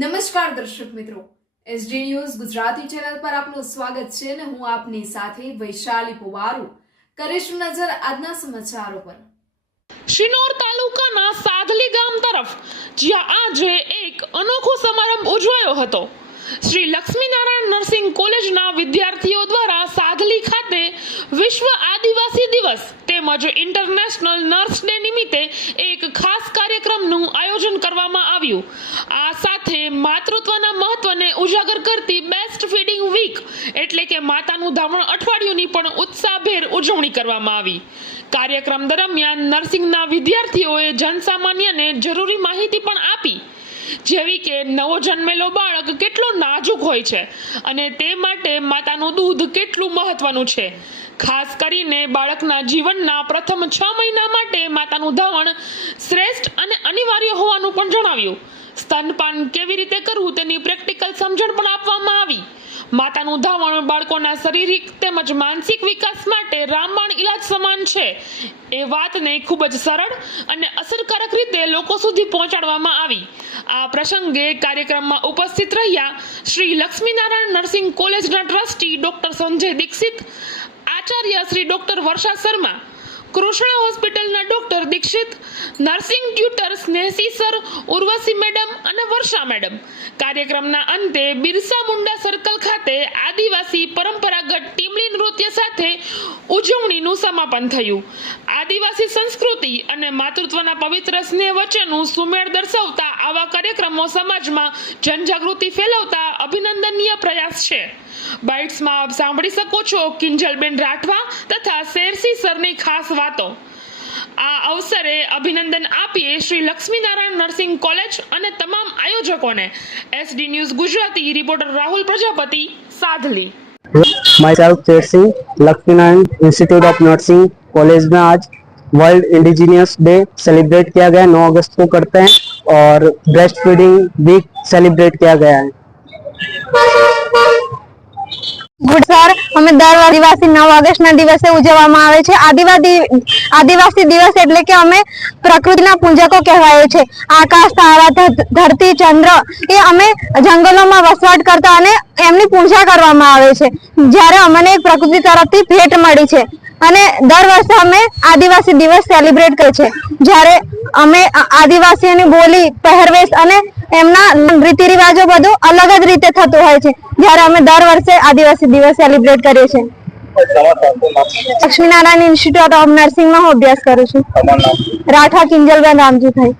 નમસ્કાર દર્શક મિત્રો, એસડી ન્યૂઝ ગુજરાતી ચેનલ પર આપનું સ્વાગત છે અને હું આપની સાથે વૈશાલી પુવારુ કરીશું નજર આજના સમાચારો પર। શિનોર તાલુકાના સાધલી ગામ તરફ જ્યાં આજે એક અનોખો સમારંભ ઉજવાયો હતો। શ્રી લક્ષ્મીનારાયણ નર્સિંગ કોલેજના વિદ્યાર્થીઓ દ્વારા સાધલી ખાતે વિશ્વ આદિવાસી દિવસ તેમજ ઇન્ટરનેશનલ નર્સ ડે નિમિત્તે એક ખાસ કાર્યક્રમનું આયોજન કરવામાં આવ્યું। આ સાથે માતૃત્વના મહત્વને ઉજાગર કરતી બેસ્ટ ફીડિંગ વીક એટલે કે માતાનું ધાવણ અઠવાડિયુંની પણ ઉત્સાહભેર ઉજવણી કરવામાં આવી। કાર્યક્રમ દરમિયાન નર્સિંગના વિદ્યાર્થીઓએ જનસામાન્યને જરૂરી માહિતી પણ આપી, જેવી કે નવો જન્મેલો બાળક કેટલો નાજુક હોય છે અને તે માટે માતાનું દૂધ કેટલું મહત્વનું છે। ખાસ કરીને બાળકના જીવનના પ્રથમ 6 મહિના માટે માતાનું ધાવણ શ્રેષ્ઠ અને અનિવાર્ય હોવાનું પણ જણાવ્યું। સ્તનપાન કેવી રીતે કરવું તેની પ્રેક્ટિકલ સમજણ પણ આપવામાં આવી। માતાનું ધાવણ બાળકોના શારીરિક તેમજ માનસિક વિકાસ માટે રામબાણ ઇલાજ સમાન છે એ વાતને ખૂબ જ સરળ અને અસરકારક રીતે લોકો સુધી પહોંચાડવામાં આવી। આ પ્રસંગે કાર્યક્રમમાં ઉપસ્થિત રહ્યા શ્રી લક્ષ્મીનારાયણ નર્સિંગ કોલેજના ટ્રસ્ટી ડોક્ટર સંજય દીક્ષિત, આચાર્ય શ્રી ડોક્ટર વર્ષા શર્મા, કૃષ્ણા હોસ્પિટલના doctor Dikshit, nursing tutor Snehasi sir, Urvashi madam અને વર્ષા મેડમ। કાર્યક્રમના અંતે બિરસા મુંડા સર્કલ ખાતે આદિવાસી પરંપરાગત ટીમલી નૃત્ય સાથે ઉજવણીનું સમાપન થયું। આદિવાસી સંસ્કૃતિ અને માતૃત્વના પવિત્ર સ્નેહ વચ્ચેનું સુમેળ દર્શાવતા આવા કાર્યક્રમો સમાજમાં જનજાગૃતિ ફેલાવતા અભિનંદનીય પ્રયાસ છે। બાઇટ્સમાં આપ સાંભળી શકો છો કિંજલબેન રાઠવા તથા શેરસી સરની ખાસ વાતો। આ અવસરે અભિનંદન આપીએ શ્રી લક્ષ્મીનારાયણ નર્સિંગ કોલેજ અને તમામ આયોજકોને। SD news Gujarati reporter Rahul Prajapati, Sadhli. Myself Sher Singh, Lakshminarayan institute of nursing college में आज वर्ल्ड इंडिजीनियस डे सेलिब्रेट किया गया। 9 अगस्त को करते हैं और ब्रेस्ट फीडिंग वीक सेलिब्रेट किया गया है। ગુડ સર, અમે દર આદિવાસી 9 ઓગસ્ટના દિવસે ઉજવવામાં આવે છે। આદિવાસી દિવસ એટલે કે અમે પ્રકૃતિના પૂજકો કહેવાય છે। આકાશ, તારા, ધરતી, ચંદ્ર એ અમે જંગલોમાં વસવાટ કરતા અને એમની પૂજા કરવામાં આવે છે, જ્યારે અમને પ્રકૃતિ તરફથી ભેટ મળી છે અને દર વર્ષે અમે આદિવાસી દિવસ સેલિબ્રેટ કરીએ છીએ, જ્યારે અમે આદિવાસીઓની બોલી, પહેરવેશ અને એમના રીતિ રિવાજો બધું અલગ જ રીતે થતું હોય છે, જ્યારે અમે દર વર્ષે આદિવાસી દિવસ સેલિબ્રેટ કરીએ છીએ। લક્ષ્મીનારાયણ ઇન્સ્ટિટ્યૂટ ઓફ નર્સિંગમાં હું અભ્યાસ કરું છું। રાઠવા કિંજલબેન રામજીભાઈ।